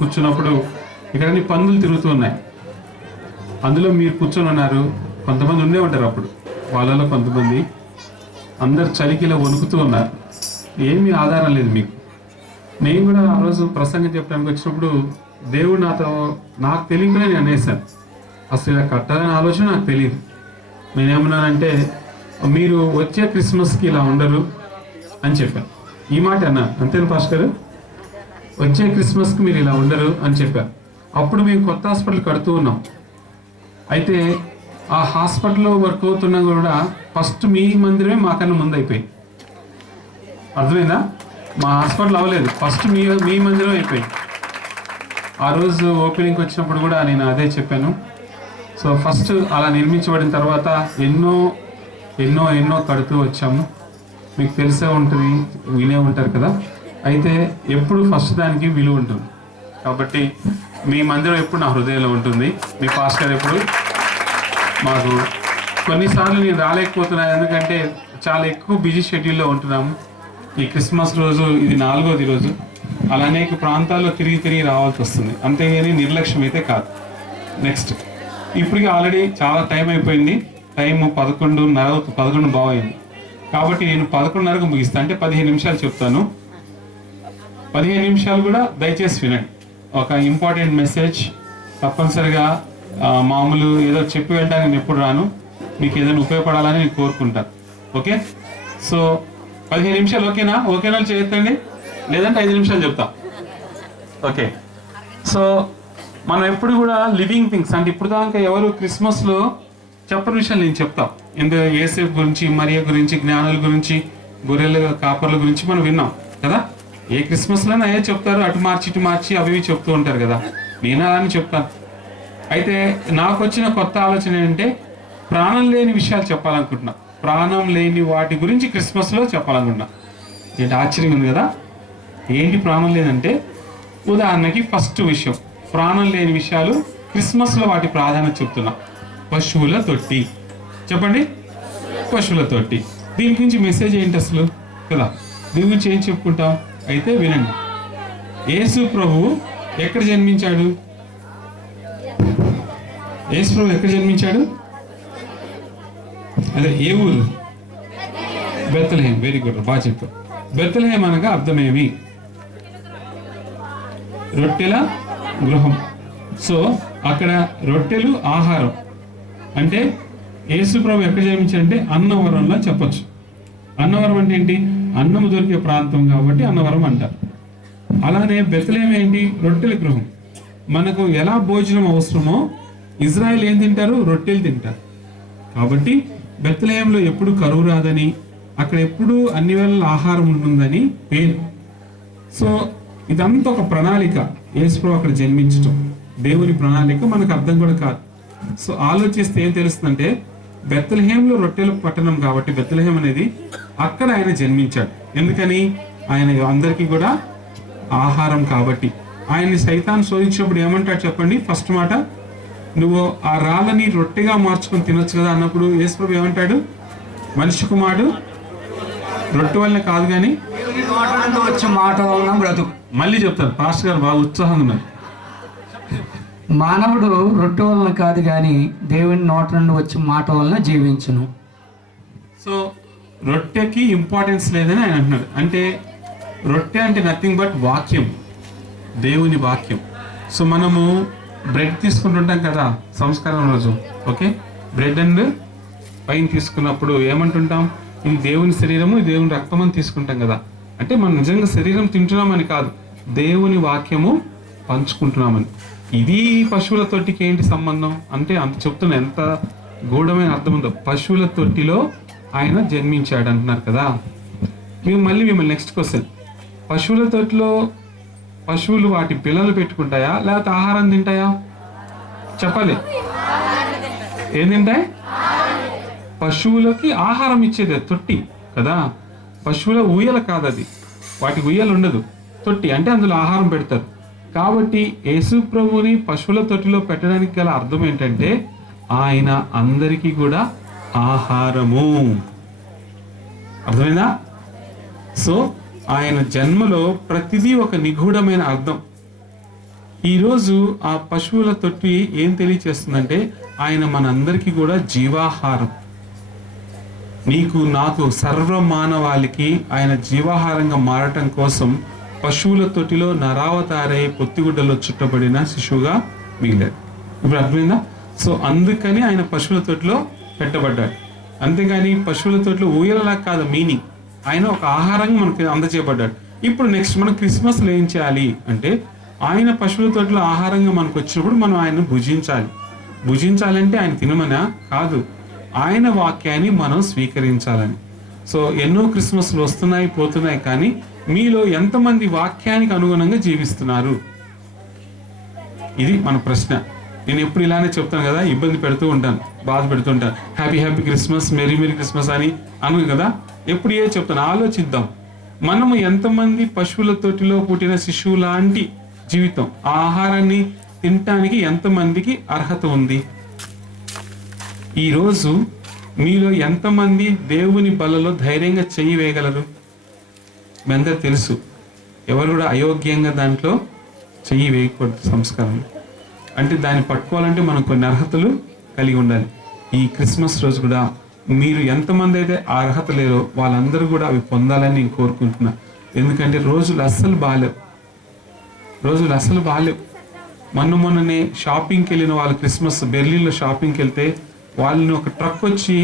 కూర్చున్నప్పుడు ఇక్కడ అన్ని పందులు తిరుగుతూ ఉన్నాయి. అందులో మీరు కూర్చొని ఉన్నారు. కొంతమంది ఉండే ఉంటారు. అప్పుడు వాళ్ళలో కొంతమంది అందరు చలికిలా వణుకుతూ ఉన్నారు. ఏమీ ఆధారం లేదు మీకు. నేను కూడా ఆ రోజు ప్రసంగం చెప్పడానికి వచ్చినప్పుడు దేవుడు నాకు తెలియకనే నేను అనేసాను. అసలు ఇలా కట్టాలని ఆలోచన నాకు తెలియదు. నేనేమన్నానంటే, మీరు వచ్చే క్రిస్మస్కి ఇలా ఉండరు అని చెప్పాను. ఈ మాట అన్నాను. అంతేనా పాస్టర్ గారు? వచ్చే క్రిస్మస్కి మీరు ఇలా ఉండరు అని చెప్పారు. అప్పుడు మేము కొత్త హాస్పిటల్ కడుతూ ఉన్నాం. అయితే ఆ హాస్పిటల్లో వర్క్ అవుతున్నా కూడా ఫస్ట్ మీ మందిరమే మాకన్నా ముందు అయిపోయింది. అర్థమైందా? మా హాస్పిటల్ అవ్వలేదు, ఫస్ట్ మీ మందిరం అయిపోయింది. ఆ రోజు ఓపెనింగ్కి వచ్చినప్పుడు కూడా నేను అదే చెప్పాను. సో ఫస్ట్ అలా నిర్మించబడిన తర్వాత ఎన్నో ఎన్నో ఎన్నో కడుతూ వచ్చాము. మీకు తెలిసే ఉంటుంది, వినే ఉంటారు కదా. అయితే ఎప్పుడు ఫస్ట్ దానికి విలువ ఉంటుంది. కాబట్టి మీ మందిరం ఎప్పుడు నా హృదయంలో ఉంటుంది. మీ పాస్టర్ ఎప్పుడు మాకు కొన్నిసార్లు నేను రాలేకపోతున్నాను, ఎందుకంటే చాలా ఎక్కువ బిజీ షెడ్యూల్లో ఉంటున్నాము. ఈ క్రిస్మస్ రోజు ఇది 4వ రోజు. అలా అనేక ప్రాంతాల్లో తిరిగి రావాల్సి వస్తుంది. అంతేగాని నిర్లక్ష్యం అయితే కాదు. నెక్స్ట్ ఇప్పటికి ఆల్రెడీ చాలా టైం అయిపోయింది. టైం 11:30 బాగైంది. కాబట్టి నేను 11:30కు ముగిస్తాను. అంటే 15 నిమిషాలు చెప్తాను. 15 నిమిషాలు కూడా దయచేసి వినండి. ఒక ఇంపార్టెంట్ మెసేజ్. తప్పనిసరిగా మామూలు ఏదో చెప్పి వెళ్ళడానికి నేను ఎప్పుడు రాను. మీకు ఏదైనా ఉపయోగపడాలని నేను కోరుకుంటాను. ఓకే? సో 15 నిమిషాలు ఓకేనా చేయొద్దండి, లేదంటే 5 నిమిషాలు చెప్తా. ఓకే. సో మనం ఎప్పుడు కూడా లివింగ్ థింగ్స్ అంటే ఇప్పుడు దాకా ఎవరు క్రిస్మస్లో చెప్పని విషయాలు నేను చెప్తాం. ఎందుకు యేసేపు గురించి, మరియ గురించి, జ్ఞానుల గురించి, గొర్రెల కాపర్ల గురించి మనం విన్నాం కదా. ఏ క్రిస్మస్లోనే అయ్యే చెప్తారు, అటు మార్చి అవి చెప్తూ ఉంటారు కదా. నేను అలానే చెప్తాను. అయితే నాకు వచ్చిన కొత్త ఆలోచన ఏంటంటే, ప్రాణం లేని విషయాలు చెప్పాలనుకుంటున్నా. ప్రాణం లేని వాటి గురించి క్రిస్మస్లో చెప్పాలనుకుంటున్నా. ఏంటి ఆశ్చర్యం ఉంది కదా. ఏంటి ప్రాణం లేదంటే, ఉదాహరణకి ఫస్ట్ విషయం, ప్రాణం లేని విషయాలు క్రిస్మస్లో వాటి ప్రాధాన్యత చెప్తున్నా. పశువుల తొట్టి. చెప్పండి, పశువుల తొట్టి. దీని గురించి మెసేజ్ ఏంటి అసలు కదా, దీని గురించి ఏం చెప్పుకుంటాం. అయితే వినండి. యేసు ప్రభువు ఎక్కడ జన్మించాడు? యేసు ప్రభు ఎక్కడ జన్మించాడు? అదే ఏ ఊరు? బెత్లెహేం. వెరీ గుడ్, బాగా చెప్పారు. బెత్లెహేం అనగా అర్థమేమి? రొట్టెల గృహం. సో అక్కడ రొట్టెలు ఆహారం. అంటే యేసు ప్రభు ఎక్కడ జన్మించాడంటే అన్నవరంలో చెప్పచ్చు. అన్నవరం అంటే ఏంటి? అన్నము దొరికే ప్రాంతం కాబట్టి అన్నవరం అంటారు. అలానే బెత్లెహేం ఏంటి? రొట్టెల గృహం. మనకు ఎలా భోజనం అవసరమో ఇజ్రాయెల్ ఏం తింటారు? రొట్టెలు తింటారు. కాబట్టి బెత్లెహేంలో ఎప్పుడు కరువు రాదని, అక్కడ ఎప్పుడు అన్ని వేళల ఆహారం ఉంటుందని పేరు. సో ఇదంతా ఒక ప్రణాళిక. యేసు ప్రభు అక్కడ జన్మించటం దేవుని ప్రణాళిక, మనకు అర్థం కూడా కాదు. సో ఆలోచిస్తే ఏం తెలుస్తుందంటే, బెత్లెహేంలో రొట్టెల పట్టణం కాబట్టి బెత్లెహేం అనేది అక్కడ ఆయన జన్మించాడు. ఎందుకని? ఆయన అందరికీ కూడా ఆహారం కాబట్టి. ఆయన్ని సైతాన్ శోధించినప్పుడు ఏమంటాడు చెప్పండి? ఫస్ట్ మాట, నువ్వు ఆ రాళ్ళని రొట్టెగా మార్చుకొని తినొచ్చు కదా అన్నప్పుడు యేసు ప్రభు ఏమంటాడు? మనిషి కుమారుడు రొట్టె వలన కాదు కానీ వచ్చే మాట వలన బ్రతుకు. మళ్ళీ చెప్తారు. పాస్టర్ గారు బాగా ఉత్సాహంగా ఉన్నారు. మానవుడు రొట్టె వలన కాదు కానీ దేవుని నోట నుండి వచ్చే మాట వలన జీవించును. సో రొట్టెకి ఇంపార్టెన్స్ లేదని ఆయన అంటున్నాడు. అంటే రొట్టె అంటే నథింగ్ బట్ వాక్యం, దేవుని వాక్యం. సో మనము బ్రెడ్ తీసుకుంటుంటాం కదా సంస్కారం రోజు. ఓకే, బ్రెడ్ అండ్ పైన తీసుకున్నప్పుడు ఏమంటుంటాం? ఇది దేవుని శరీరము, ఇది దేవుని రక్తం అని తీసుకుంటాం కదా. అంటే మనం నిజంగా శరీరం తింటున్నామని కాదు, దేవుని వాక్యము పంచుకుంటున్నామని. ఇది పశువుల తొట్టికి ఏంటి సంబంధం అంటే అంత చెప్తున్నా, ఎంత గూఢమైన అర్థం ఉందో. పశువుల తొట్టిలో ఆయన జన్మించాడు అంటున్నారు కదా. మిమ్మల్ని నెక్స్ట్ క్వశ్చన్, పశువుల తొట్టిలో పశువులు వాటి పిల్లలు పెట్టుకుంటాయా లేకపోతే ఆహారం తింటాయా? చెప్పాలి. ఏం తింటాయి? పశువులకి ఆహారం ఇచ్చేది తొట్టి కదా. పశువుల ఊయల కాదు అది, వాటి ఊయలు ఉండదు. తొట్టి అంటే అందులో ఆహారం పెడతారు. కాబట్టి యేసు ప్రభువుని పశువుల తొట్టిలో పెట్టడానికి గల అర్థం ఏంటంటే, ఆయన అందరికీ కూడా ఆహారము. అర్థమైందా? సో ఆయన జన్మలో ప్రతిదీ ఒక నిగూఢమైన అర్థం. ఈరోజు ఆ పశువుల తొట్టి ఏం తెలియచేస్తుందంటే ఆయన మనందరికీ కూడా జీవాహారం. నీకు నాకు సర్వ మానవాళికి ఆయన జీవాహారంగా మారటం కోసం పశువుల తొట్టిలో నరావతారై పొత్తిగుడ్డలో చుట్టబడిన శిశువుగా మిగిలాడు. ఇప్పుడు అర్థమైందా? సో అందుకని ఆయన పశువుల తొట్టిలో పెట్టబడ్డాడు. అంతేగాని పశువుల తొట్టిలో ఊయలలా కాదు మీనింగ్. ఆయన ఒక ఆహారంగా మనకి అందజేయబడ్డాడు. ఇప్పుడు నెక్స్ట్ మనం క్రిస్మస్లో ఏం చేయాలి అంటే ఆయన పశువుల తోటలో ఆహారంగా మనకు వచ్చినప్పుడు మనం ఆయన్ని భుజించాలి. భుజించాలంటే ఆయన తినమనా కాదు, ఆయన వాక్యాన్ని మనం స్వీకరించాలని. సో ఎన్నో క్రిస్మస్లు వస్తున్నాయి పోతున్నాయి, కానీ మీలో ఎంతమంది వాక్యానికి అనుగుణంగా జీవిస్తున్నారు? ఇది మన ప్రశ్న. నేను ఎప్పుడు ఇలానే చెప్తాను కదా, ఇబ్బంది పెడుతూ ఉంటాను, బాధ పెడుతూ ఉంటాను. Happy happy Christmas, merry merry Christmas అని అను కదా. ఎప్పుడు ఏ చెప్తాను ఆలోచిద్దాం. మనము ఎంతమంది పశువుల తోటిలో పుట్టిన శిశువు లాంటి జీవితం, ఆ ఆహారాన్ని తినటానికి ఎంతమందికి అర్హత ఉంది? ఈరోజు మీలో ఎంతమంది దేవుని బలలో ధైర్యంగా చెయ్యి వేయగలరు? మీ అందరు తెలుసు, ఎవరు కూడా అయోగ్యంగా దాంట్లో చెయ్యి వేయకూడదు. సంస్కారం అంటే దాన్ని పట్టుకోవాలంటే మనం కొన్ని అర్హతలు కలిగి ఉండాలి. ఈ క్రిస్మస్ రోజు కూడా మీరు ఎంతమంది అయితే ఆ అర్హత లేరో వాళ్ళందరూ కూడా అవి పొందాలని నేను కోరుకుంటున్నా. ఎందుకంటే రోజులు అస్సలు బాగాలేవు. మొన్ననే షాపింగ్కి వెళ్ళిన వాళ్ళు, క్రిస్మస్ బెర్లిన్లో షాపింగ్కి వెళ్తే వాళ్ళని ఒక ట్రక్ వచ్చి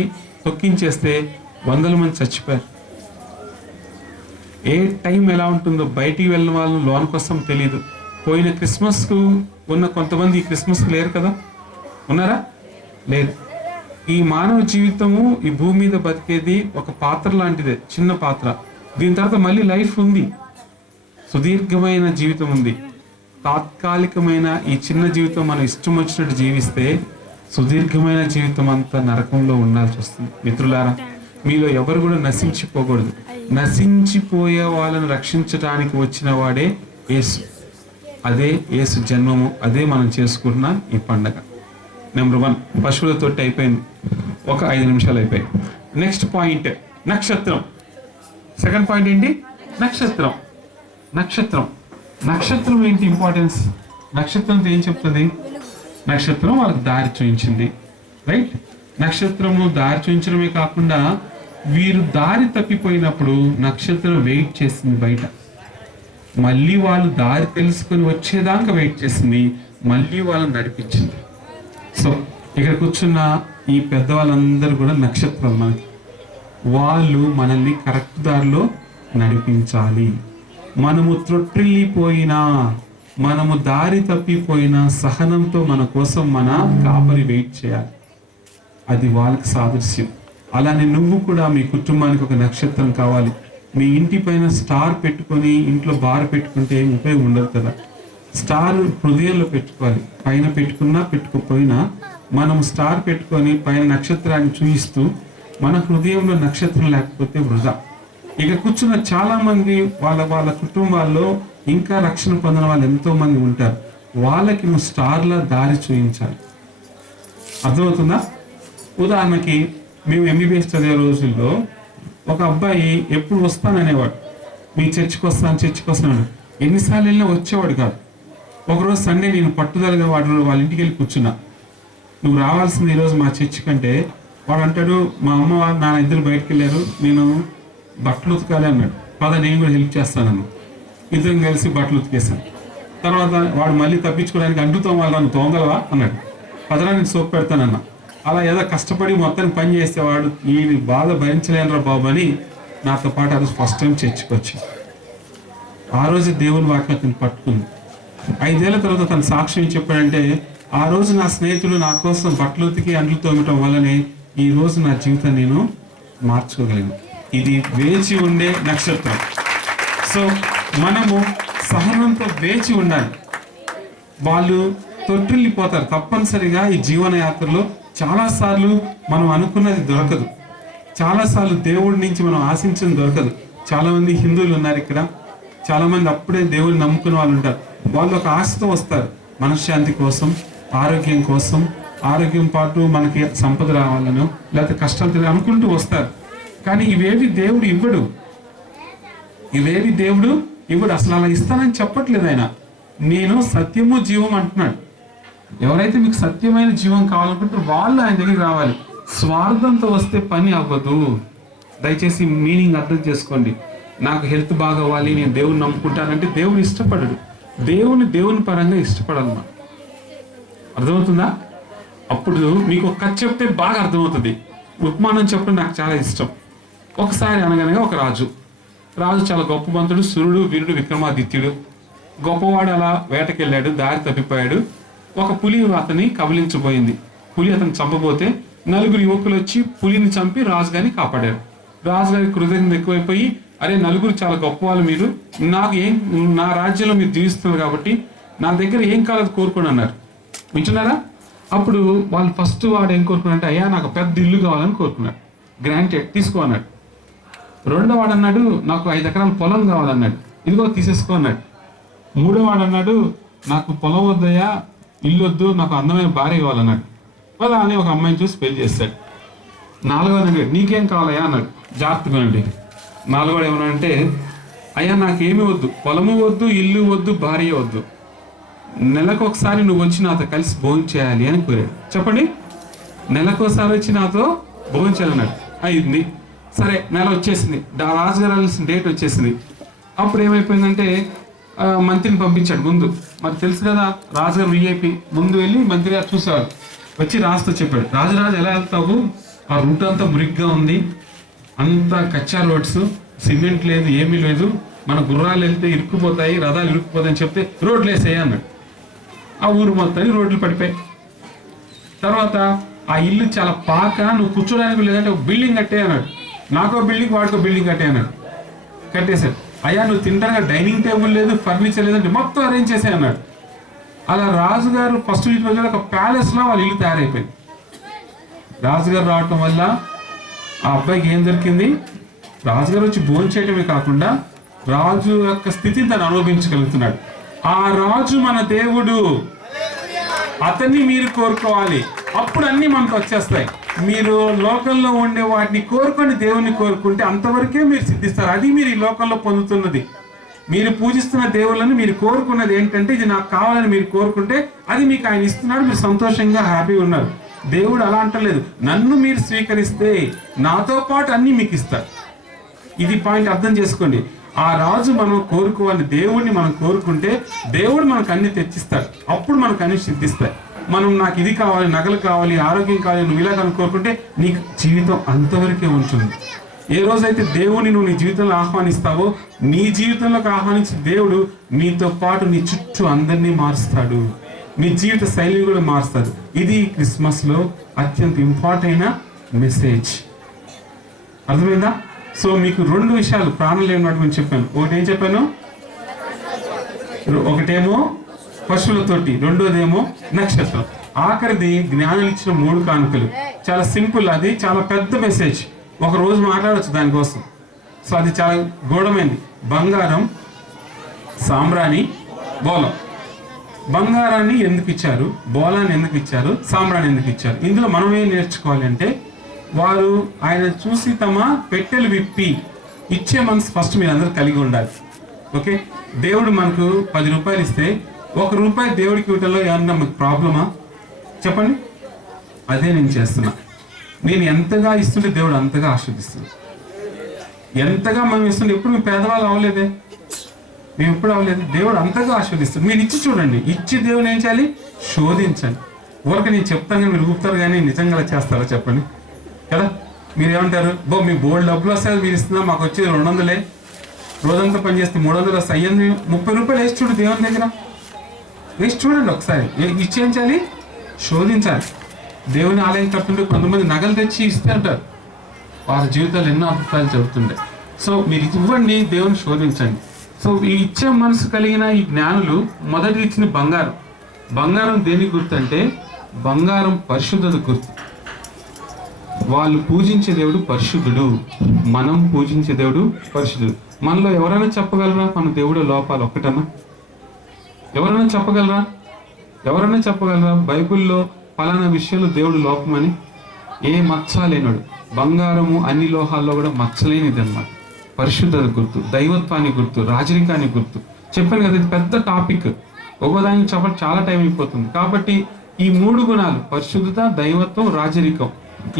తొక్కించేస్తే 100 మంది చచ్చిపోయారు. ఏ టైం ఎలా ఉంటుందో బయటికి వెళ్ళిన వాళ్ళని లోనికి వస్తాం తెలియదు. పోయిన క్రిస్మస్కు ఉన్న కొంతమంది ఈ క్రిస్మస్కి లేరు కదా, ఉన్నారా? లేదు. ఈ మానవ జీవితము ఈ భూమి మీద బతికేది ఒక పాత్ర లాంటిదే, చిన్న పాత్ర. దీని తర్వాత మళ్ళీ లైఫ్ ఉంది, సుదీర్ఘమైన జీవితం ఉంది. తాత్కాలికమైన ఈ చిన్న జీవితం మనం ఇష్టం వచ్చినట్టు జీవిస్తే సుదీర్ఘమైన జీవితం అంతా నరకంలో ఉండాల్సి వస్తుంది. మిత్రులారా, మీలో ఎవరు కూడా నశించిపోకూడదు. నశించిపోయే వాళ్ళని రక్షించడానికి వచ్చిన వాడే యేసు. అదే యేసు జన్మము, అదే మనం చేసుకుంటున్న ఈ పండగ. నెంబర్ 1 పశువుల తొట్టి అయిపోయింది, ఒక 5 నిమిషాలు అయిపోయాయి. నెక్స్ట్ పాయింట్ నక్షత్రం. సెకండ్ పాయింట్ ఏంటి? నక్షత్రం ఏంటి ఇంపార్టెన్స్? నక్షత్రంతో ఏం చెప్తుంది? నక్షత్రం వాళ్ళకి దారి చూపించింది, రైట్? నక్షత్రము దారి చూపించడమే కాకుండా వీరు దారి తప్పిపోయినప్పుడు నక్షత్రం వెయిట్ చేసింది బయట. మళ్ళీ వాళ్ళు దారి తెలుసుకొని వచ్చేదాకా వెయిట్ చేసింది, మళ్ళీ వాళ్ళని నడిపించింది. సో ఇక్కడ కూర్చున్న ఈ పెద్దవాళ్ళందరూ కూడా నక్షత్రం. మనకి వాళ్ళు మనల్ని కరెక్ట్ దారిలో నడిపించాలి. మనము త్రొట్టిల్లిపోయినా, మనము దారి తప్పిపోయినా సహనంతో మన కోసం మన కాపరి వెయిట్ చేయాలి. అది వాళ్ళకి సాదృశ్యం. అలానే నువ్వు కూడా మీ కుటుంబానికి ఒక నక్షత్రం కావాలి. మీ ఇంటి పైన స్టార్ పెట్టుకొని ఇంట్లో బార్ పెట్టుకుంటే ఏం ఉపయోగం ఉండదు కదా. స్టార్ హృదయంలో పెట్టుకోవాలి. పైన పెట్టుకున్నా పెట్టుకోపోయినా మనం స్టార్ పెట్టుకొని పైన నక్షత్రాన్ని చూపిస్తూ మన హృదయంలో నక్షత్రం లేకపోతే వృధా. ఇక కూర్చున్న చాలా మంది వాళ్ళ కుటుంబాల్లో ఇంకా రక్షణ పొందిన వాళ్ళు ఎంతో మంది ఉంటారు. వాళ్ళకి నువ్వు స్టార్లా దారి చూపించాలి. అర్థమవుతుందా? ఉదాహరణకి మేము MBBS చదివే రోజుల్లో ఒక అబ్బాయి ఎప్పుడు వస్తాననేవాడు. మీ చర్చికి వస్తాను. ఎన్నిసార్లు వెళ్ళినా వచ్చేవాడు కాదు. ఒకరోజు సండే నేను పట్టుదలగా వాళ్ళ ఇంటికి వెళ్ళి కూర్చున్నా. నువ్వు రావాల్సింది ఈరోజు మా చర్చి కంటే, వాడు అంటాడు మా అమ్మ నాన్న ఇద్దరు బయటకు వెళ్ళారు, నేను బట్టలు ఉతకాలి అన్నాడు. పద నేను కూడా హెల్ప్ చేస్తానన్నా. ఇద్దరం కలిసి బట్టలు ఉతికేసాను. తర్వాత వాడు మళ్ళీ తప్పించుకోవడానికి అంటుతాం వాళ్ళని తోంగలవా అన్నాడు. పదరా నేను సోప్ పెడతానన్నా. అలా ఏదో కష్టపడి మొత్తానికి పని చేసేవాడు. ఈ బాధ భరించలేనరా బాబు అని నాతో పాటు ఆ రోజు ఫస్ట్ టైం చర్చికి. ఆ రోజు దేవుని వాక్యం అతను పట్టుకుంది. 5 ఏళ్ల తర్వాత తన సాక్ష్యం చెప్పాడంటే, ఆ రోజు నా స్నేహితులు నా కోసం బట్టలు ఉతికి అంట్లు తోమటం వల్లనే ఈ రోజు నా జీవితాన్ని నేను మార్చుకోగలిగాను. ఇది వేచి ఉండే నక్షత్రం. సో మనము సహనంతో వేచి ఉండాలి. వాళ్ళు తొట్టిల్లిపోతారు తప్పనిసరిగా ఈ జీవన యాత్రలో. చాలాసార్లు మనం అనుకున్నది దొరకదు, చాలాసార్లు దేవుడి నుంచి మనం ఆశించింది దొరకదు. చాలామంది హిందువులు ఉన్నారు ఇక్కడ, చాలామంది అప్పుడే దేవుడిని నమ్ముకునే వాళ్ళు ఉంటారు. వాళ్ళు ఒక ఆశతో వస్తారు, మనశ్శాంతి కోసం, ఆరోగ్యం కోసం. ఆరోగ్యం పాటు మనకి సంపద రావాలను, లేకపోతే కష్టాలు అనుకుంటూ వస్తారు. కానీ ఇవేవి దేవుడు ఇవ్వడు. అసలు అలా ఇస్తానని చెప్పట్లేదు ఆయన. నేను సత్యము జీవం అంటున్నాడు. ఎవరైతే మీకు సత్యమైన జీవం కావాలనుకుంటారో వాళ్ళు ఆయన దగ్గరికి రావాలి. స్వార్థంతో వస్తే పని అవ్వదు. దయచేసి మీనింగ్ అర్థం చేసుకోండి. నాకు హెల్త్ బాగా అవ్వాలి, నేను దేవుని నమ్ముకుంటానంటే దేవుని ఇష్టపడడు. దేవుని పరంగా ఇష్టపడాలన్నమాట. అర్థమవుతుందా? అప్పుడు మీకు ఒక కథ చెప్తే బాగా అర్థమవుతుంది. ఉపమానం చెప్పడం నాకు చాలా ఇష్టం. ఒకసారి అనగనగా ఒక రాజు చాలా గొప్పవంతుడు, సూర్యుడు, వీరుడు, విక్రమాదిత్యుడు. గొప్పవాడు అలా వేటకెళ్ళాడు, దారి తప్పిపోయాడు. ఒక పులి అతన్ని కబలించబోయింది. పులి అతను చంపబోతే 4 యువకులు వచ్చి పులిని చంపి రాజుగారిని కాపాడారు. రాజుగారి కృతజ్ఞత ఎక్కువైపోయి, అరే 4 చాలా గొప్ప వాళ్ళు, మీరు నా రాజ్యంలో మీరు జీవిస్తున్నారు కాబట్టి నా దగ్గర ఏం కాలేదు కోరుకోండి అన్నారు. వింటున్నారా? అప్పుడు వాళ్ళు ఫస్ట్ వాడు ఏం కోరుకున్నాడంటే, అయ్యా నాకు పెద్ద ఇల్లు కావాలని కోరుకున్నాడు. గ్రాంటెడ్, తీసుకో అన్నాడు. రెండో వాడు అన్నాడు, నాకు 5 ఎకరాల పొలం కావాలన్నాడు. ఇదిగో తీసేసుకో అన్నాడు. మూడో వాడు అన్నాడు, నాకు పొలం వద్దయ్యా, ఇల్లు వద్దు, నాకు అందమైన భార్య కావాలన్నాడు. అలా అని ఒక అమ్మాయిని చూసి పెళ్లి చేస్తాడు. నాలుగో అన్నాడు, నీకేం కావాలయ్యా అన్నాడు. జాగ్రత్తగా అండి. నాలుగోడు ఏమన్నాడంటే, అయ్యా నాకేమీ వద్దు, పొలము వద్దు, ఇల్లు వద్దు, భార్య వద్దు, నెలకు ఒకసారి నువ్వు వచ్చి నాతో కలిసి భోజనం చేయాలి అని కోరాడు. చెప్పండి, నెలకోసారి వచ్చి నాతో భోజనం చేయాలన్నాడు. అయింది. సరే, నెల వచ్చేసింది, రాజుగారు వెళ్ళాల్సిన డేట్ వచ్చేసింది. అప్పుడు ఏమైపోయిందంటే మంత్రిని పంపించాడు ముందు. మరి తెలుసు కదా, రాజుగారు విఐపి. ముందు వెళ్ళి మంత్రి గారు చూసేవారు. వచ్చి రాజుతో చెప్పాడు, రాజు ఎలా వెళ్తావు, ఆ రూట్ అంతా మురిగ్గా ఉంది, అంతా కచ్చా రోడ్స్, సిమెంట్ లేదు, ఏమీ లేదు, మన గుర్రాలు వెళ్తే ఇరుక్కుపోతాయి, రథాలు ఇరుక్కుపోతాయని చెప్తే రోడ్లు వేసేయి అన్నాడు. ఆ ఊరు మొత్తాన్ని రోడ్లు పడిపోయాయి. తర్వాత ఆ ఇల్లు చాలా పాక, నువ్వు కూర్చోడానికి లేదంటే ఒక బిల్డింగ్ కట్టే అన్నాడు. నాకో బిల్డింగ్, వాడికో బిల్డింగ్ కట్టే అన్నాడు. కట్టేశాడు. అయ్యా నువ్వు తింటాగా డైనింగ్ టేబుల్ లేదు, ఫర్నిచర్ లేదంటే మొత్తం అరేంజ్ చేసే అన్నాడు. అలా రాజుగారు ఫస్ట్ వీక్ రోజుల్లో ఒక ప్యాలెస్లో వాళ్ళ ఇల్లు తయారైపోయింది. రాజుగారు రావటం వల్ల ఆ అబ్బాయికి ఏం దొరికింది, రాజుగారు వచ్చి భోజనం చేయటమే కాకుండా రాజు యొక్క స్థితిని తను అనుభవించగలుగుతున్నాడు. ఆ రాజు మన దేవుడు, అతన్ని మీరు కోరుకోవాలి, అప్పుడు అన్ని మనకు వచ్చేస్తాయి. మీరు లోకంలో ఉండే వాటిని కోరుకొని దేవుని కోరుకుంటే అంతవరకే మీరు సిద్ధిస్తారు. అది మీరు ఈ లోకంలో పొందుతున్నది. మీరు పూజిస్తున్న దేవుళ్ళని మీరు కోరుకున్నది ఏంటంటే, ఇది నాకు కావాలని మీరు కోరుకుంటే అది మీకు ఆయన ఇస్తున్నాడు, మీరు సంతోషంగా హ్యాపీగా ఉన్నారు. దేవుడు అలా అంటలేదు, నన్ను మీరు స్వీకరిస్తే నాతో పాటు అన్ని మీకు ఇస్తారు. ఇది పాయింట్ అర్థం చేసుకోండి. ఆ రాజు మనం కోరుకోవాలి, దేవుడిని మనం కోరుకుంటే దేవుడు మనకు అన్ని తెచ్చిస్తాడు, అప్పుడు మనకు అన్ని సిద్ధిస్తాయి. మనం నాకు ఇది కావాలి, నగలు కావాలి, ఆరోగ్యం కావాలి, నువ్వు ఇలా కనుక కోరుకుంటే నీకు జీవితం అంతవరకే ఉంటుంది. ఏ రోజైతే దేవుని నువ్వు నీ జీవితంలో ఆహ్వానిస్తావో, నీ జీవితంలోకి ఆహ్వానించి దేవుడు నీతో పాటు నీ చుట్టూ అందరినీ మారుస్తాడు, నీ జీవిత శైలిని కూడా మారుస్తాడు. ఇది క్రిస్మస్లో అత్యంత ఇంపార్టెంట్ అయిన మెసేజ్. అర్థమైందా? సో మీకు 2 విషయాలు ప్రాణం లేని వాటి గురించి చెప్పాను. ఒకటి ఏం చెప్పాను, ఒకటేమో పశువులతోటి, రెండోదేమో నక్షత్రం, ఆఖరిది జ్ఞానం ఇచ్చిన 3 కానుకలు. చాలా సింపుల్, అది చాలా పెద్ద మెసేజ్, ఒక రోజు మాట్లాడవచ్చు దానికోసం. సో అది చాలా గూఢమైంది. బంగారం, సాంబ్రాణి, బోలం. బంగారాన్ని ఎందుకు ఇచ్చారు, బోలాన్ని ఎందుకు ఇచ్చారు, సాంబ్రాన్ని ఎందుకు ఇచ్చారు? ఇందులో మనం ఏం నేర్చుకోవాలి అంటే, వారు ఆయన చూసి తమ పెట్టెలు విప్పి ఇచ్చే మనసు ఫస్ట్ మీరు అందరూ కలిగి ఉండాలి. ఓకే, దేవుడు మనకు 10 రూపాయలు ఇస్తే 1 రూపాయి దేవుడికి ఇవ్వటంలో ఏమన్నా మీకు ప్రాబ్లమా? చెప్పండి. అదే నేను చేస్తున్నా. నేను ఎంతగా ఇస్తుంటే దేవుడు అంతగా ఆస్వాదిస్తుంది. ఎంతగా మనం ఇస్తుంటే, ఎప్పుడు మేము పేదవాళ్ళు అవ్వలేదే, మేము ఎప్పుడు అవ్వలేదు. దేవుడు అంతగా ఆస్వాదిస్తుంది. మీరు ఇచ్చి చూడండి, ఇచ్చి దేవుని ఏం చేయాలి, శోధించండి. ఊరికి నేను చెప్తాను కానీ మీరు ఊపుతారు, కానీ నిజంగా చేస్తారా చెప్పండి కదా? మీరు ఏమంటారు, మీ బోల్డ్ డబ్బులు వస్తాయి మీరు ఇస్తున్నా, మాకు వచ్చేది 200, రోజంతా పని చేస్తే 300 వస్తాయి, అయ్యింది 30 రూపాయలు వేసి చూడు దేవుని దగ్గర, వేసి చూడండి ఒకసారి. ఇచ్చేయించాలి, శోధించాలి. దేవుని ఆలయం కడుతుంటే కొంతమంది నగలు తెచ్చి ఇస్తే అంటారు, వారి జీవితాలు ఎన్నో అభిప్రాయాలు చెబుతుండే. సో మీరు ఇవ్వండి, దేవుని శోధించండి. సో ఈ ఇచ్చే మనసు కలిగిన ఈ జ్ఞానులు మొదటి ఇచ్చిన బంగారం. బంగారం దేనికి గుర్తు అంటే, బంగారం పరిశుద్ధత గుర్తు. వాళ్ళు పూజించే దేవుడు పరిశుద్ధుడు, మనం పూజించే దేవుడు పరిశుద్ధుడు. మనలో ఎవరైనా చెప్పగలరా మన దేవుడు లోపాలు ఒక్కటన్నా? ఎవరైనా చెప్పగలరా? బైబిల్లో పలానా విషయంలో దేవుడు లోపమని? ఏ మచ్చ లేనాడు. బంగారము అన్ని లోహాల్లో కూడా మచ్చలేనిది అన్నమాట. పరిశుద్ధత గుర్తు, దైవత్వానికి గుర్తు, రాజరికానికి గుర్తు. చెప్పాను కదా, ఇది పెద్ద టాపిక్. ఒక్కోదానికి చెప్పడం చాలా టైం అయిపోతుంది. కాబట్టి ఈ 3 గుణాలు, పరిశుద్ధత, దైవత్వం, రాజరికం,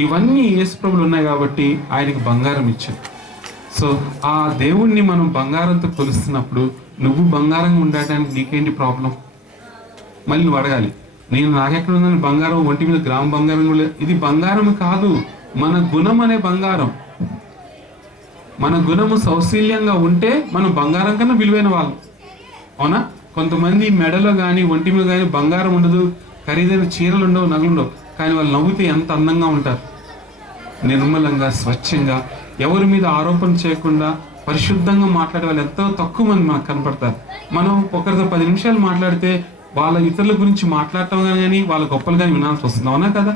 ఇవన్నీ యేసుప్రభులు ఉన్నాయి కాబట్టి ఆయనకి బంగారం ఇచ్చాడు. సో ఆ దేవుణ్ణి మనం బంగారంతో కొలుస్తున్నప్పుడు నువ్వు బంగారంగా ఉండటానికి నీకేంటి ప్రాబ్లం? మళ్ళీ నువ్వు అడగాలి, నేను నాకెక్కడ ఉందని బంగారం, ఒంటి మీద గ్రామ బంగారం కూడా లేదు. ఇది బంగారం కాదు, మన గుణం అనే బంగారం. మన గుణము సౌశీల్యంగా ఉంటే మనం బంగారం కన్నా విలువైన వాళ్ళు. అవునా? కొంతమంది మెడలో కానీ ఒంటి మీద కానీ బంగారం ఉండదు, ఖరీదైన చీరలు ఉండవు, నగలు ఉండవు, కానీ వాళ్ళు నవ్వుతే ఎంత అందంగా ఉంటారు. నిర్మలంగా, స్వచ్ఛంగా, ఎవరి మీద ఆరోపణ చేయకుండా పరిశుద్ధంగా మాట్లాడే వాళ్ళు ఎంతో తక్కువ మంది మనకు కనపడతారు. మనం ఒకరితో 10 నిమిషాలు మాట్లాడితే వాళ్ళ ఇతరుల గురించి మాట్లాడటం కానీ వాళ్ళ గొప్పలు కానీ వినాల్సి వస్తుంది. అవునా కదా?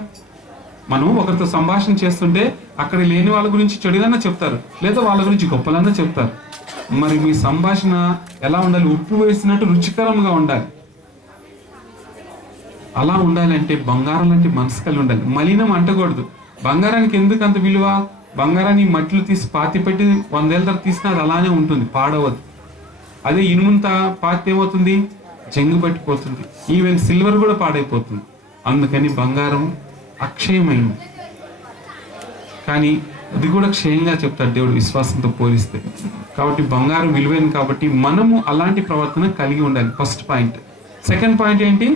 మనం ఒకరితో సంభాషణ చేస్తుంటే అక్కడ లేని వాళ్ళ గురించి చెడుగానే చెప్తారు, లేదా వాళ్ళ గురించి గొప్పలన్నా చెప్తారు. మరి మీ సంభాషణ ఎలా ఉండాలి? ఉప్పు వేసినట్టు రుచికరంగా ఉండాలి. అలా ఉండాలంటే బంగారం లాంటి మనసు కలిగి ఉండాలి. మలినం అంటకూడదు. బంగారానికి ఎందుకు అంత విలువ? బంగారాన్ని మట్టిలో తీసి పాతి పెట్టి 100 ఏళ్ళ తర్వాత తీసినా అది అలానే ఉంటుంది, పాడవద్దు. అదే ఇనుముంత పాతి ఏమవుతుంది? జంగు పట్టిపోతుంది. ఈవెన్ సిల్వర్ కూడా పాడైపోతుంది. అందుకని బంగారం అక్షయమైంది, కానీ అది కూడా క్షయంగా చెప్తాడు దేవుడు విశ్వాసంతో పోలిస్తే. కాబట్టి బంగారం విలువైంది కాబట్టి మనము అలాంటి ప్రవర్తన కలిగి ఉండాలి. First point. సెకండ్ పాయింట్ ఏంటి?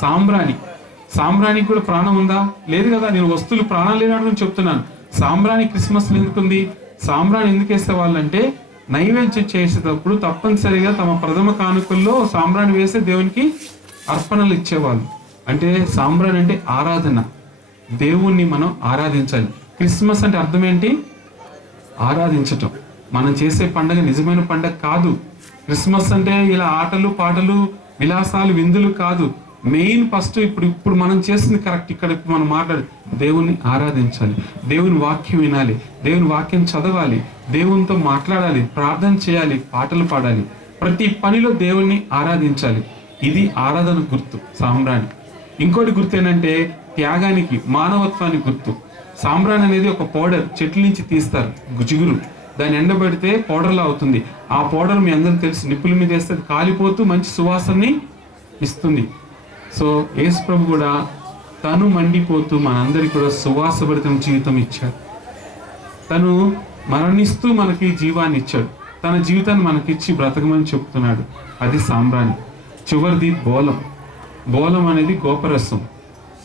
సాంబ్రాణి. సాంబ్రాణికి కూడా ప్రాణం ఉందా? లేదు కదా. నేను వస్తువులు ప్రాణం లేనని చెప్తున్నాను. సాంబ్రాణి క్రిస్మస్లో ఎందుకుంది? సాంబ్రాణి ఎందుకు వేసేవాళ్ళంటే నైవేద్యం చేసేటప్పుడు తప్పనిసరిగా తమ ప్రథమ కానుకల్లో సాంబ్రాణి వేసే దేవునికి అర్పణలు ఇచ్చేవాళ్ళు. అంటే సాంబ్రాణి అంటే ఆరాధన, దేవుణ్ణి మనం ఆరాధించాలి. క్రిస్మస్ అంటే అర్థం ఏంటి? ఆరాధించటం. మనం చేసే పండగ నిజమైన పండగ కాదు. క్రిస్మస్ అంటే ఇలా ఆటలు పాటలు విలాసాలు విందులు కాదు. మెయిన్ ఫస్ట్ ఇప్పుడు మనం చేస్తుంది కరెక్ట్. ఇక్కడ మనం మాట్లాడి దేవుణ్ణి ఆరాధించాలి, దేవుని వాక్యం వినాలి, దేవుని వాక్యం చదవాలి, దేవునితో మాట్లాడాలి, ప్రార్థన చేయాలి, పాటలు పాడాలి, ప్రతి పనిలో దేవుణ్ణి ఆరాధించాలి. ఇది ఆరాధన గుర్తు సాంబ్రాణి. ఇంకోటి గుర్తు ఏంటంటే త్యాగానికి, మానవత్వానికి గుర్తు. సాంబ్రాణి అనేది ఒక పౌడర్, చెట్ల నుంచి తీస్తారు జిగురు, దాన్ని ఎండబెడితే పౌడర్లా అవుతుంది. ఆ పౌడర్ మీ అందరికి తెలుసు, నిప్పుల మీద వేస్తే కాలిపోతూ మంచి సువాసనని ఇస్తుంది. సో యేసు ప్రభు కూడా తను మండిపోతూ మనందరికీ కూడా సువాసభరితం జీవితం ఇచ్చాడు. తను మరణిస్తూ మనకి జీవాన్ని ఇచ్చాడు. తన జీవితాన్ని మనకిచ్చి బ్రతకమని చెప్తున్నాడు. అది సాంబ్రాణి. చివరిది బోలం. బోలం అనేది గోపరసం.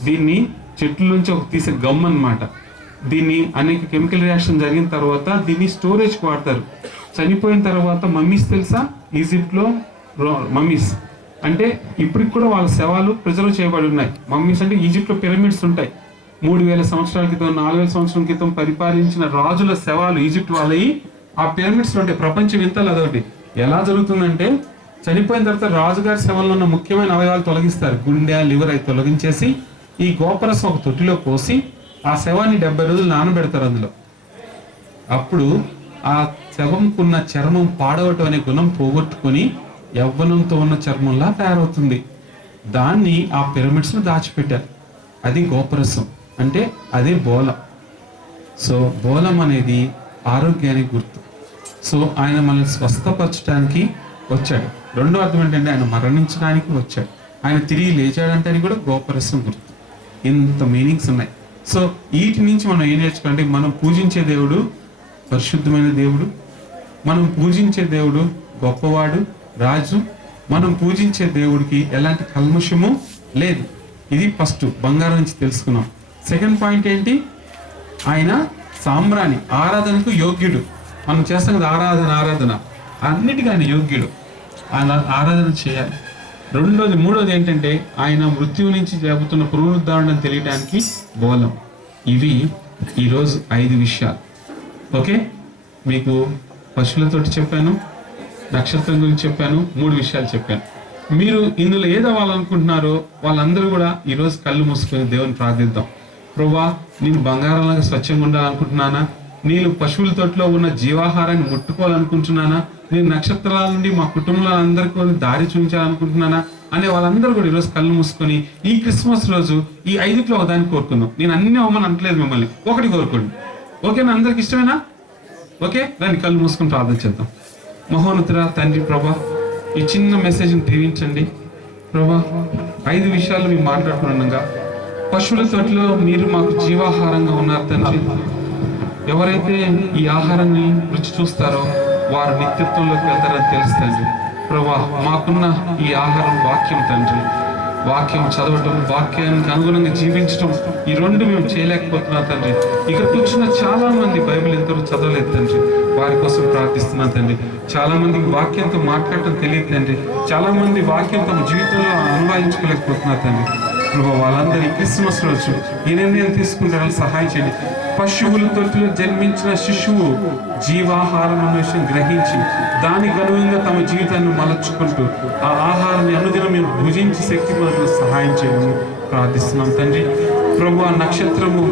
దీన్ని చెట్ల నుంచి ఒక తీసే గమ్ అన్నమాట. దీన్ని అనేక కెమికల్ రియాక్షన్ జరిగిన తర్వాత దీన్ని స్టోరేజ్కి వాడతారు. చనిపోయిన తర్వాత మమ్మీస్ తెలుసా? ఈజిప్ట్లో మమ్మీస్ అంటే ఇప్పటికి కూడా వాళ్ళ శవాలు ప్రిజర్వ్ చేయబడి ఉన్నాయి. మమ్మీస్ అంటే ఈజిప్ట్లో పిరమిడ్స్ ఉంటాయి. 3000 సంవత్సరాల క్రితం 4000 సంవత్సరాల క్రితం పరిపాలించిన రాజుల శవాలు ఈజిప్ట్ వాళ్ళవి ఆ పిరమిడ్స్ ఉంటాయి. ప్రపంచ వింతలు అదొకటి. ఎలా జరుగుతుందంటే చనిపోయిన తర్వాత రాజుగారి శవంలో ఉన్న ముఖ్యమైన అవయవాలు తొలగిస్తారు. గుండె, లివర్ అవి తొలగించేసి ఈ గోపరసం ఒక తొట్టిలో పోసి ఆ శవాన్ని 70 రోజులు నానబెడతారు అందులో. అప్పుడు ఆ శవంకున్న చర్మం పాడవటం అనే గుణం పోగొట్టుకొని యవ్వనంతో ఉన్న చర్మంలా తయారవుతుంది. దాన్ని ఆ పిరమిడ్స్లో దాచిపెట్టారు. అది గోపరసం అంటే అదే బోలం. సో బోలం అనేది ఆరోగ్యానికి గుర్తు. సో ఆయన మనల్ని స్వస్థపరచడానికి వచ్చాడు. రెండో అర్థం ఏంటంటే ఆయన మరణించడానికి వచ్చాడు. ఆయన తిరిగి లేచాడంటే కూడా గోపరసం గుర్తు. ఇంత మీనింగ్స్ ఉన్నాయి. సో వీటి నుంచి మనం ఏం నేర్చుకోవాలంటే మనం పూజించే దేవుడు పరిశుద్ధమైన దేవుడు, మనం పూజించే దేవుడు గొప్పవాడు, రాజు. మనం పూజించే దేవుడికి ఎలాంటి కల్మషము లేదు. ఇది ఫస్ట్ బంగారం నుంచి తెలుసుకున్నాం. సెకండ్ పాయింట్ ఏంటి? ఆయన సాంబ్రాణి, ఆరాధనకు యోగ్యుడు. మనం చేస్తాం కదా ఆరాధన అన్నిటికీ ఆయన యోగ్యుడు. ఆయన ఆరాధన చేయాలి. మూడోది ఏంటంటే ఆయన మృత్యువు నుంచి జరుగుతున్న పునరుద్ధరణ తెలియడానికి బోలం. ఇవి ఈరోజు 5 విషయాలు. ఓకే, మీకు పశువులతోటి చెప్పాను, నక్షత్రం గురించి చెప్పాను, 3 విషయాలు చెప్పాను. మీరు ఇందులో ఏదవ్వాలనుకుంటున్నారో వాళ్ళందరూ కూడా ఈరోజు కళ్ళు మూసుకొని దేవుని ప్రార్థిద్దాం. ప్రభువా, నేను బంగారంలాగా స్వచ్ఛంగా ఉండాలనుకుంటున్నానా? నేను పశువుల తోటలో ఉన్న జీవాహారాన్ని ముట్టుకోవాలనుకుంటున్నానా? నేను నక్షత్రాల నుండి మా కుటుంబంలో అందరికీ దారి చూపించాలనుకుంటున్నానా అనే వాళ్ళందరూ కూడా ఈరోజు కళ్ళు మూసుకొని ఈ క్రిస్మస్ రోజు ఈ 5లో ఒకదాన్ని కోరుకుందాం. నేను అన్ని అవ్వమని అంటలేదు మిమ్మల్ని, ఒకటి కోరుకోండి. ఓకేనా? అందరికి ఇష్టమేనా? ఓకే, దాన్ని కళ్ళు మూసుకొని ప్రార్థన చేద్దాం. మహోన్నతుడా తండ్రి ప్రభా, ఈ చిన్న మెసేజ్ని దీవించండి ప్రభా. 5 విషయాలు మేము మాట్లాడుకుంటుండగా, పశువుల తోటలో మీరు మాకు జీవాహారంగా ఉన్నారు తండ్రి. ఎవరైతే ఈ ఆహారాన్ని రుచి చూస్తారో వారు నిత్యత్వంలోకి వెళ్తారని తెలుసు తండ్రి. ప్రభా, మాకున్న ఈ ఆహారం వాక్యం తండ్రి. వాక్యం చదవటం, వాక్యానికి అనుగుణంగా జీవించడం, ఈ 2 మేము చేయలేకపోతున్నాం తండ్రి. ఇక్కడ కూర్చున్న చాలా మంది బైబిల్ ఎంతవరకు చదవలేదు తండ్రి. వారి కోసం ప్రార్థిస్తున్నాను తండ్రి. చాలా మందికి వాక్యంతో మాట్లాడటం తెలియదు తండ్రి. చాలా మంది వాక్యం తమ జీవితంలో అనుభవించుకోలేకపోతున్నారు తండ్రి. ప్రభు, వాళ్ళందరూ ఈ క్రిస్మస్ రోజు ఈ నిర్ణయం తీసుకుంటారని సహాయం చేయండి. పశువుల తొట్టిలో జన్మించిన శిశువు జీవాహారం అన్న విషయం గ్రహించి దానికి అనుగుణంగా తమ జీవితాన్ని మలచుకుంటూ ఆ ఆహారాన్ని అనుదినం మేము భుజించి శక్తి మనకు సహాయం చేయమని ప్రార్థిస్తున్నాం తండ్రి. ప్రభు, ఆ నక్షత్రము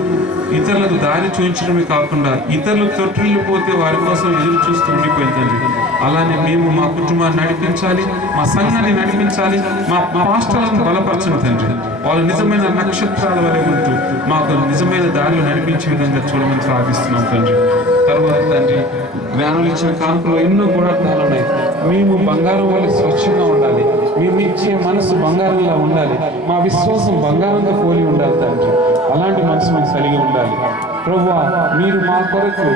ఇతరులకు దారి చూపించడమే కాకుండా ఇతరులు తొట్టిల్లు పోతే వారి కోసం ఎదురు చూస్తూ ఉండిపోయింది తండ్రి. అలానే మేము మా కుటుంబాన్ని నడిపించాలి, మా సంఘాన్ని నడిపించాలి, మా పాస్టర్లను బలపరచండి తండ్రి. వాళ్ళు నిజమైన నక్షత్రాల వలె ఉంటూ మాకు నిజమైన దారిలో నడిపించే విధంగా చూడమని ప్రార్థిస్తున్నాం తండ్రి. తర్వాత తండ్రి, జ్ఞానులు ఇచ్చిన కానుకలో ఎన్నో గుణార్థాలు ఉన్నాయి. మేము బంగారం వల్ల స్వచ్ఛంగా ఉండాలి, మేము ఇచ్చే మనసు బంగారంలా ఉండాలి, మా విశ్వాసం బంగారంగా పోలి ఉండాలి తండ్రి. అలాంటి మనసు మేము కలిగి ఉండాలి. ప్రభువా, మీరు మా కొరకు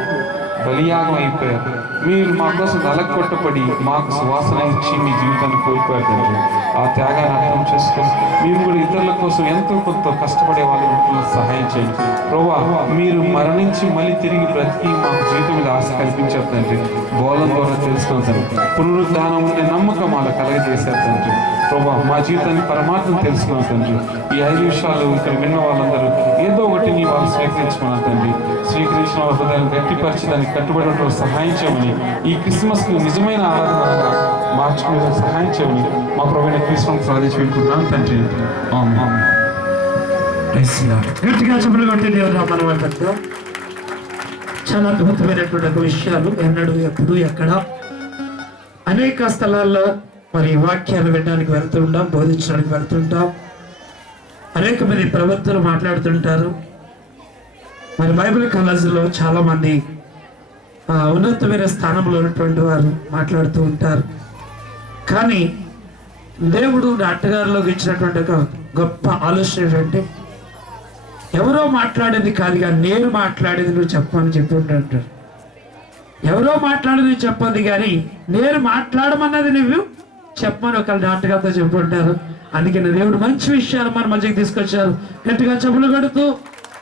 బలియాగం అయిపోయారు. మీరు మా కోసం నలగొట్టబడి మాకు సువాసన ఇచ్చి మీ జీవితాన్ని కోల్పోయారు తండ్రి. ఆ త్యాగాన్ని అర్థం చేసుకొని మేము కూడా ఇతరుల కోసం ఎంతో కొంత కష్టపడే వాళ్ళకి సహాయం చేయండి. ప్రభువా, మీరు మరణించి మళ్ళీ తిరిగి బ్రతికి మాకు జీవితం మీద ఆశ కల్పించారు తండ్రి. బోధన ద్వారా తెలుసుకున్నాం తండ్రి. పునరుద్ధానం ఉండే నమ్మకం వాళ్ళ కలగజేశారు తండ్రి. ప్రభువా, మా జీవితాన్ని పరమాత్మ తెలుసుకున్నాం తండ్రి. ఈ 5 విషయాలు ఇక్కడ విన్న వాళ్ళందరూ ఏదో ఒకటి నీ వాళ్ళు స్వీకరించుకున్నాం తండ్రి. స్వీకరించిన వాళ్ళ హృదయాన్ని గట్టిపరిచి దానికి కట్టుబడి ఉండడం సహాయం చేయమని, ఈ క్రిస్మస్ ను నిజమైన ఆరాధనగా మార్చుకునే సహాయం చేయమని మా ప్రభువైన క్రీస్తును ప్రార్థించి పెట్టుకుంటున్నాను తండ్రి. ఆమేన్. గట్టిగా చెప్పులు కొట్టి దేవుడు మనం పెడతాం. చాలా అద్భుతమైనటువంటి విషయాలు ఎన్నడూ ఎప్పుడు ఎక్కడ అనేక స్థలాల్లో మరి వాక్యాలు వినడానికి వెళ్తుంటాం, బోధించడానికి వెళ్తుంటాం. అనేక మంది ప్రవక్తలు మాట్లాడుతుంటారు. మరి బైబిల్ కాలేజీలో చాలా మంది ఉన్నతమైన స్థానంలో ఉన్నటువంటి వారు మాట్లాడుతూ ఉంటారు. కానీ దేవుడు డాక్టర్ గారిలోకి ఇచ్చినటువంటి ఒక గొప్ప ఆలోచన ఏంటంటే, ఎవరో మాట్లాడేది కాదుగా నేను మాట్లాడేది నువ్వు చెప్పని చెప్పి ఉంటారు. ఎవరో మాట్లాడేది చెప్పదు కానీ నేను మాట్లాడమన్నది నువ్వు చెప్పమని ఒకళ్ళు డాక్టర్ గారితో చెప్పి ఉంటారు. అందుకని దేవుడు మంచి విషయాలు మన మధ్యకి తీసుకొచ్చారు. గట్టిగా చెప్పులు కొడుతూ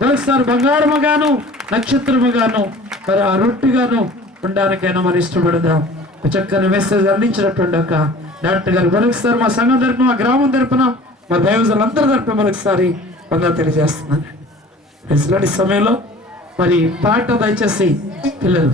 గెలుస్తారు. బంగారముగాను నక్షత్రముగాను మరి ఆ రొట్టిగాను ఉండడానికైనా మరి ఇష్టపడదాం. చక్కని మెసేజ్ అందించినటువంటి ఒక డాక్టర్ గారు మరొకసారి మా సంఘం తరపున, మా గ్రామం తరపున, మా దైవజనులందరి తరపున మరొకసారి వందలు తెలియజేస్తున్నాను. ఇలాంటి సమయంలో మరి పాట దయచేసి పిల్లలు